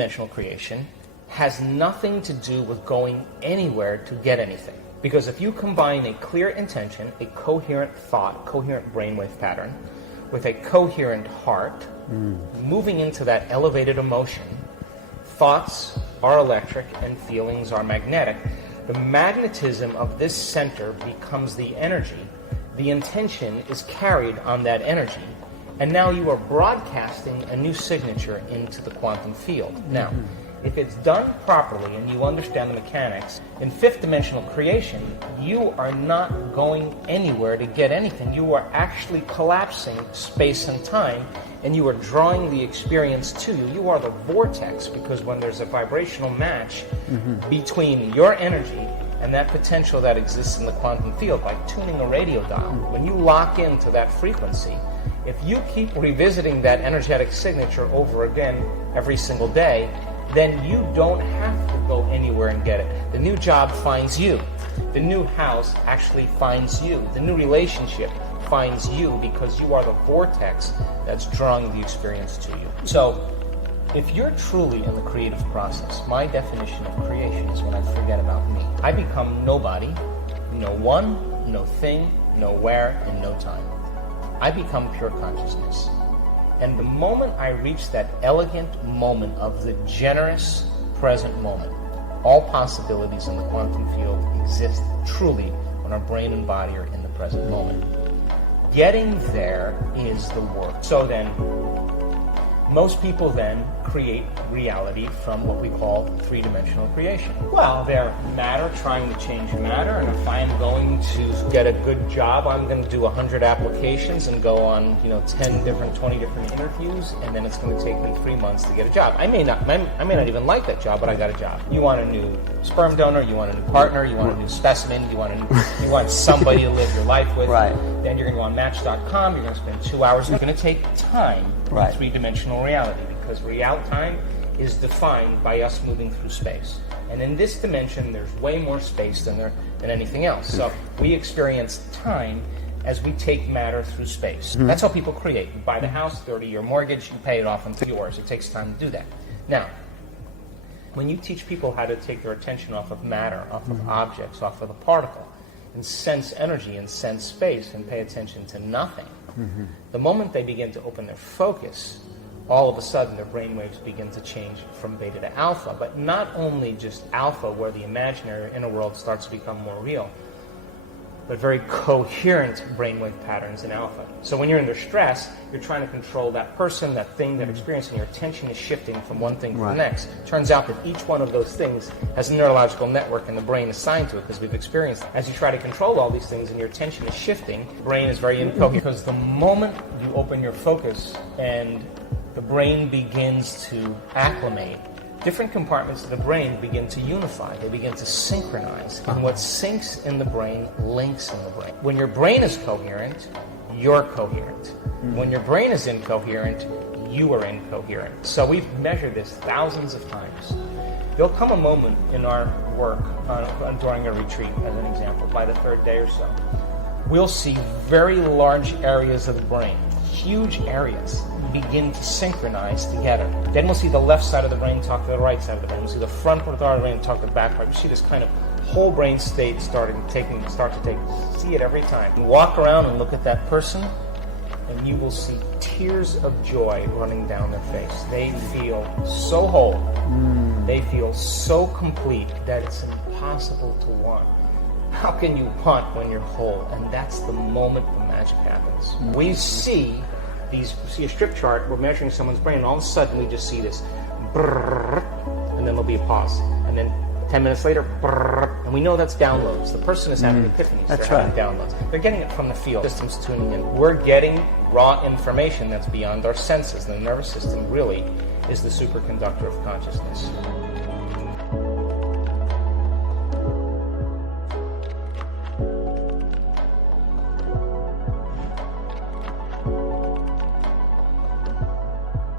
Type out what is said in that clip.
dimensional creation has nothing to do with going anywhere to get anything. Because if you combine a clear intention, a coherent thought, coherent brainwave pattern, with a coherent heart, moving into that elevated emotion, thoughts are electric and feelings are magnetic. The magnetism of this center becomes the energy. The intention is carried on that energy. And now you are broadcasting a new signature into the quantum field. Now, if it's done properly and you understand the mechanics, in fifth dimensional creation, you are not going anywhere to get anything. You are actually collapsing space and time, and you are drawing the experience to you. You are the vortex, because when there's a vibrational match between your energy and that potential that exists in the quantum field, like tuning a radio dial, when you lock into that frequency, if you keep revisiting that energetic signature over again every single day, then you don't have to go anywhere and get it. The new job finds you. The new house actually finds you. The new relationship finds you, because you are the vortex that's drawing the experience to you. So, if you're truly in the creative process, my definition of creation is when I forget about me. I become nobody, no one, no thing, nowhere, and no time. I become pure consciousness. And the moment I reach that elegant moment of the generous present moment, all possibilities in the quantum field exist truly when our brain and body are in the present moment. Getting there is the work. So then, most people then create reality from what we call three-dimensional creation. Well, they're matter trying to change matter, and if I'm going to get a good job, I'm going to do 100 applications and go on, 10 different, 20 different interviews, and then it's going to take me 3 months to get a job. I may not even like that job, but I got a job. You want a new sperm donor, you want a new partner, you want a new specimen, you want somebody to live your life with. Right. Then you're going to go on Match.com, you're going to spend 2 hours. It's going to take time in three-dimensional reality, because time is defined by us moving through space. And in this dimension, there's way more space than anything else. So we experience time as we take matter through space. That's how people create. You buy the house, 30-year mortgage, you pay it off into yours. It takes time to do that. Now, when you teach people how to take their attention off of matter, off of objects, off of the particle, and sense energy and sense space and pay attention to nothing, the moment they begin to open their focus, all of a sudden their brainwaves begin to change from beta to alpha. But not only just alpha, where the imaginary inner world starts to become more real, but very coherent brainwave patterns in alpha. So when you're under stress, you're trying to control that person, that thing, that experience, and your attention is shifting from one thing to the next. Turns out that each one of those things has a neurological network in the brain assigned to it, because we've experienced it. As you try to control all these things and your attention is shifting, the brain is very incoherent. Because the moment you open your focus and the brain begins to acclimate, different compartments of the brain begin to unify. They begin to synchronize. And what syncs in the brain links in the brain. When your brain is coherent, you're coherent. When your brain is incoherent, you are incoherent. So we've measured this thousands of times. There'll come a moment in our work during a retreat, as an example, by the third day or so, we'll see very large areas of the brain, huge areas, begin to synchronize together. Then we'll see the left side of the brain talk to the right side of the brain. We'll see the front part of the brain talk to the back part. You see this kind of whole brain state start to take. See it every time. You walk around and look at that person, and you will see tears of joy running down their face. They feel so whole. They feel so complete that it's impossible to want. How can you want when you're whole? And that's the moment the magic happens. We see a strip chart, we're measuring someone's brain, and all of a sudden we just see this brrrr, and then there'll be a pause. And then 10 minutes later, brrrr, and we know that's downloads. The person is having epiphanies. They're having downloads. They're getting it from the field. Systems tuning in. We're getting raw information that's beyond our senses. The nervous system really is the superconductor of consciousness.